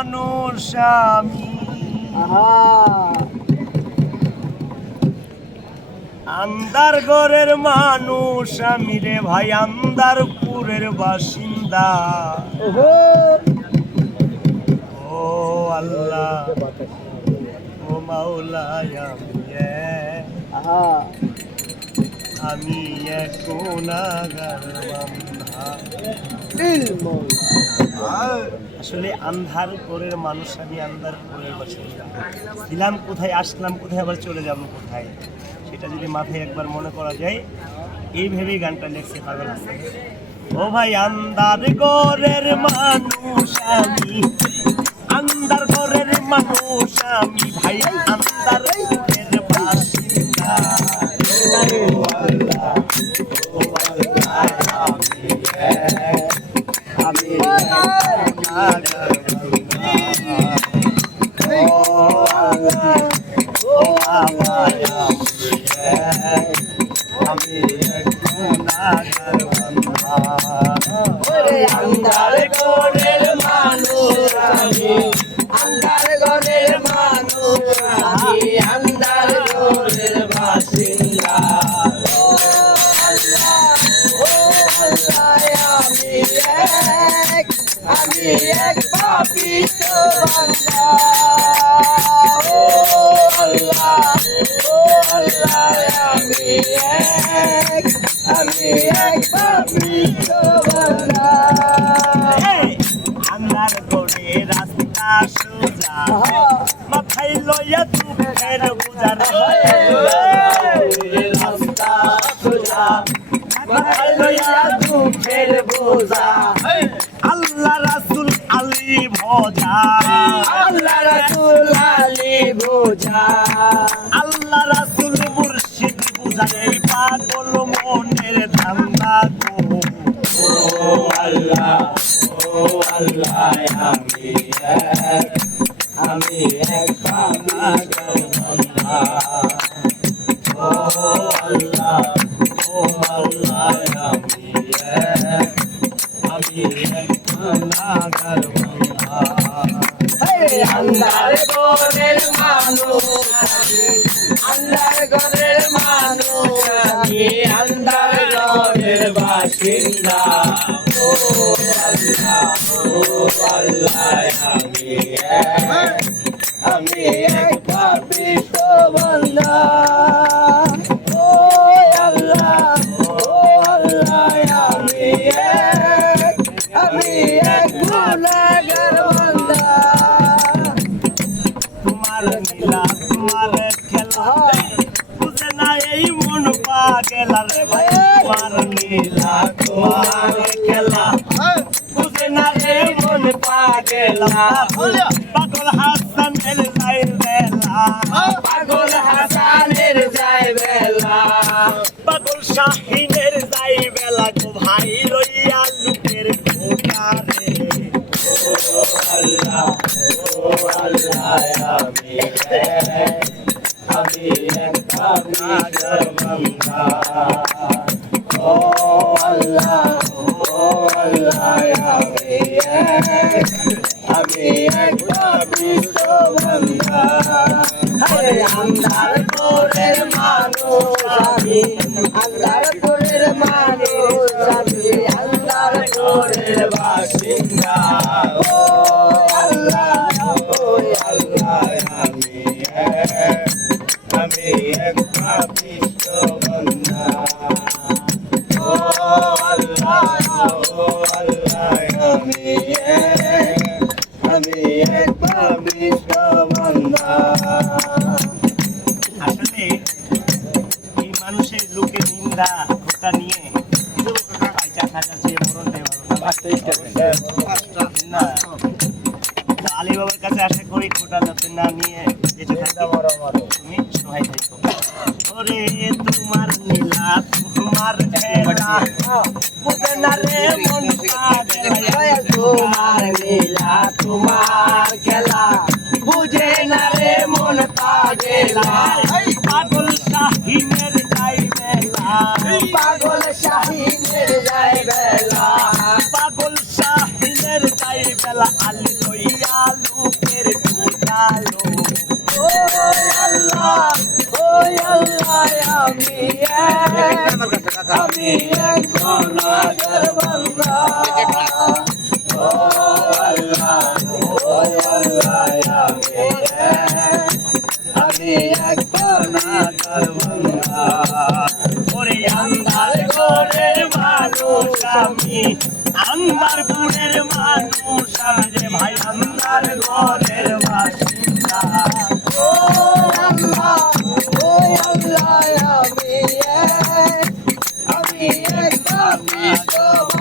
মানুষ আমি, আন্দার ঘরের মানুষ আমি রে ভাই, আন্দারপুরের বাসিন্দা। ও আল্লাহ ও মাওলা আমি এক গুনাহগার বান্দা। আসলে আন্ধারপুরের মানুষ আমি, আন্ধারপুরের বাসিন্দা। ছিলাম কোথায়, আসলাম কোথায়, আবার চলে যাব কোথায়, সেটা যদি মাথায় একবার মনে করা যায়, এই ভেবেই গানটা লেখছে পাগল হাসান। ও ভাই আন্দার ঘরের মানুষ আমি, আন্দার ঘরের মানুষ আমি ভাই, আন্দার ঘরের বাসিন্দা। ও আল্লাহ ও আল্লাহ আমি আন্দার ঘরের মানুষ আমি, আন্দার ঘরের মানুষ আমি, আন্দার ঘরের বাসিন্দা। ও আল্লাহ আমি এক পাপিষ্ঠ বান্দা। ও আল্লাহ আমি এক পাপিষ্ঠ বান্দা। আন্দার ঘরে রাস্তা সোজা, মাথায় লইয়া দুঃখের বোঝা, রাস্তা সোজা, মাথায় লইয়া দুঃখের বোঝা। আল্লাহ রাসূল আলী ভোজা, আল্লাহ রাসূল আলী ভোজা, আল্লাহ রাসূল মুর্শিদ বুঝা, এই পাগল মনের ধান্দা গো। ও আল্লাহ আমি এক পাপিষ্ঠ বান্দা। ও আল্লাহ আমি এক গুনাহগার বান্দা। আন্দার ঘরের মানুষ আমি, আন্দার ঘরের মানুষ আমি, আন্দার ঘরের বাসিন্দা। ও আল্লাহ আমি এক পাপিষ্ঠ বান্দা। ও আল্লাহ আমি এক গুনাহগার বান্দা। তোমার নীলা তোমার খেলা বুঝে না এই মন পাগল রে ভাই, তোমার নীলা তোমার খেলা বুঝে না এই মন পাগল। পাগল হাসানের যাই বেলা, পাগল হাসানের যায় বেলা, পাগল শাহিনের যাই বেলা গো ভাই, লইয়া লুকের খোটা রে। ও আল্লাহ আমি এক পাপিষ্ঠ বান্দা। ও আল্লাহ আমি এক পাপিষ্ঠ বান্দা। আন্দার ঘরের মানুষ আমি, আন্দার ঘরের মানুষ আমি, আন্দার ঘরের বাসিন্দা। ও আল্লাহ আমি এক পাপিষ্ঠ বান্দা। ও আল্লাহ আমি এক পাপিষ্ঠ বান্দা। আসলে এই মানুষের লোকের নিন্দা খোটা নিয়ে পয়সা থাকার চেয়ে মরণ দেওয়া না। আলী বাবার কাছে আশা করি খোটা যাতে না নিয়ে যেতে থাকি, তুমি সহায় থাকো। ওরে তোমার নীলা তোমার খেলা বুঝে না রে মন পাগল। তোমার লীলা তোমার খেলা বুঝে না রে মন পাগেলা। পাগল শাহিনের যাই বেলা, পাগল শাহিনের যায় বেলা, পাগল শাহিনের যাই বেলা, আলী লইয়া আমি এক গুনাহগার বান্দা ও আল্লাহ আমি এক গুনাহগার বান্দা ওরে আন্ধার ঘরের মানুষ আমি, আন্ধারপুরের মানুষ আমি রে ভাই, আন্ধার ঘরের বাসিন্দা। ও আল্লাহ আমি এক গুনাহগার